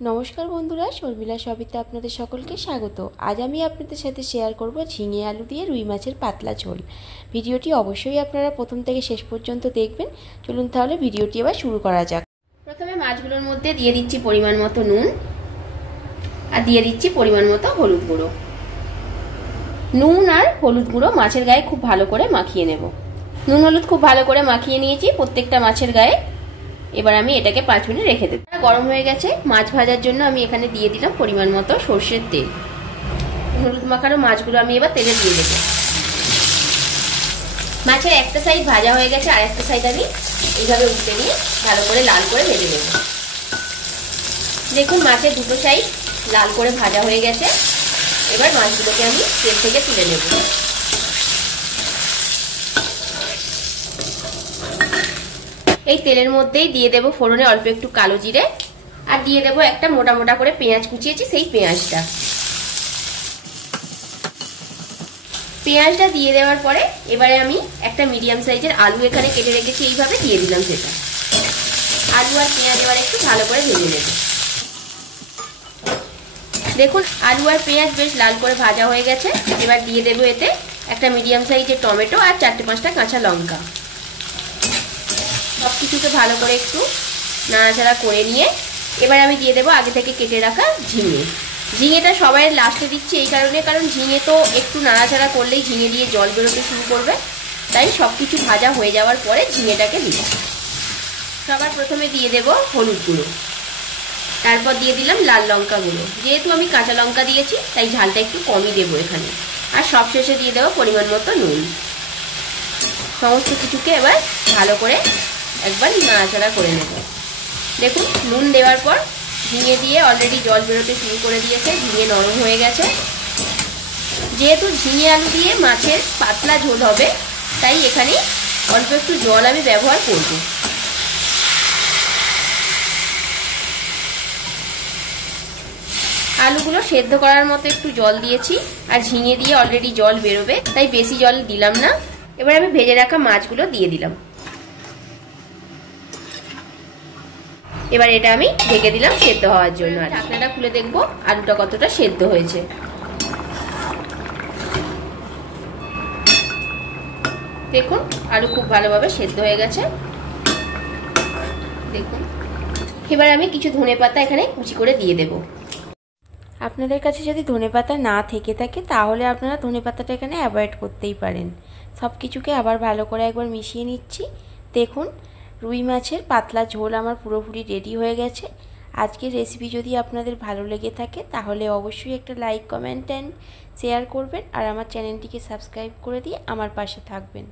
নমস্কার বন্ধুরা, শর্মিলা সবিতে আপনাদের সকলকে স্বাগত। আজ আমি আপনাদের সাথে শেয়ার করব ঝিঙে আলু দিয়ে রুই মাছের পাতলা ঝোল। ভিডিওটি অবশ্যই আপনারা প্রথম থেকে শেষ পর্যন্ত দেখবেন। চলুন তাহলে ভিডিওটি এবার শুরু করা যাক। প্রথমে মাছগুলোর মধ্যে দিয়ে দিচ্ছি পরিমাণ মতো নুন আর দিয়ে দিচ্ছি পরিমাণ মতো হলুদ গুঁড়ো। নুন আর হলুদ গুঁড়ো মাছের গায়ে খুব ভালো করে মাখিয়ে নেব। নুন হলুদ খুব ভালো করে মাখিয়ে নিয়েছি প্রত্যেকটা মাছের গায়ে। এবার আমি এটাকে 5 মিনিট রেখে দেব। গরম হয়ে গেছে, মাছ ভাজার জন্য আমি এখানে দিয়ে দিলাম পরিমাণ মতো সরষের তেল। হলুদ মাখানো মাছগুলো আমি এবার তেলে দিয়ে দেবো। মাছের একটা সাইড ভাজা হয়ে গেছে, আর একটা সাইড আমি এইভাবে উল্টে নিয়ে ভালো করে লাল করে ভেজে নেব। দেখুন মাছের দুটো সাইড লাল করে ভাজা হয়ে গেছে। এবার মাছগুলোকে আমি তেল থেকে তুলে নেব। এই তেলের মধ্যেই দিয়ে দেব ফোড়নে অল্প একটু কালো জিরে, আর দিয়ে দেব একটা মোটা মোটা করে পেঁয়াজ কুচিয়েছি, সেই পেঁয়াজটা দিয়ে দেওয়ার পরে এবারে আমি একটা মিডিয়াম সাইজের আলু এখানে কেটে রেখেছি, এইভাবে দিয়ে দিলাম সেটা। আলু আর পেঁয়াজ এবার একটু ভালো করে ভেজে নেব। দেখুন আলু আর পেঁয়াজ বেশ লাল করে ভাজা হয়ে গেছে। এবার দিয়ে দেব এতে একটা মিডিয়াম সাইজের টমেটো আর 4-5টা কাঁচা লঙ্কা। সব কিছুকে ভালো করে একটু নাড়াচাড়া করে নিয়ে এবার আমি দিয়ে দেবো আগে থেকে কেটে রাখা ঝিঙে। ঝিঙেটা সবাই লাস্টে দিচ্ছি এই কারণে, কারণ ঝিঙে তো একটু নাড়াচাড়া করলেই ঝিঙে দিয়ে জল বেরোতে শুরু করবে, তাই সব কিছু ভাজা হয়ে যাওয়ার পরে ঝিঙেটাকে দিব। সবার প্রথমে দিয়ে দেব হলুদ গুঁড়ো, তারপর দিয়ে দিলাম লাল লঙ্কা গুঁড়ো। যেহেতু আমি কাঁচা লঙ্কা দিয়েছি তাই ঝালটা একটু কমই দেবো এখানে। আর সবশেষে দিয়ে দেবো পরিমাণ মতো নুন। সমস্ত কিছুকে এবার ভালো করে একবার নাড়াচাড়া করে নেব। দেখুন নুন দেওয়ার পর ঝিঙে দিয়ে অলরেডি জল বেরোতে শুরু করে দিয়েছে, ঝিঙে নরম হয়ে গেছে। যেহেতু ঝিঙে আলু দিয়ে মাছের পাতলা ঝোল হবে তাই এখানে অল্প একটু জল আমি ব্যবহার করব। আলুগুলো সেদ্ধ করার মতো একটু জল দিয়েছি, আর ঝিঙে দিয়ে অলরেডি জল বেরোবে তাই বেশি জল দিলাম না। এবার আমি ভেজে রাখা মাছগুলো দিয়ে দিলাম। এবার এটা আমি ঢেকে দিলাম সেদ্ধ হওয়ার জন্য। আর ঢাকনাটা খুলে দেখবো আলুটা কতটা সেদ্ধ হয়েছে। দেখুন আলু খুব ভালোভাবে সেদ্ধ হয়ে গেছে। দেখুন এবার আমি কিছু ধনেপাতা এখানে কুচি করে দিয়ে দেব। আপনাদের কাছে যদি ধনেপাতা না থেকে থাকে তাহলে আপনারা ধনেপাতাটা এখানে অ্যাভয়েড করতেই পারেন। সব কিছুকে আবার ভালো করে একবার মিশিয়ে নিচ্ছি। দেখুন রুই মাছের পাতলা ঝোল আমার পুরোপুরি রেডি হয়ে গেছে। আজকের রেসিপি যদি আপনাদের ভালো লেগে থাকে তাহলে অবশ্যই একটা লাইক, কমেন্ট অ্যান্ড শেয়ার করবেন, আর আমার চ্যানেলটিকে সাবস্ক্রাইব করে দিয়ে আমার পাশে থাকবেন।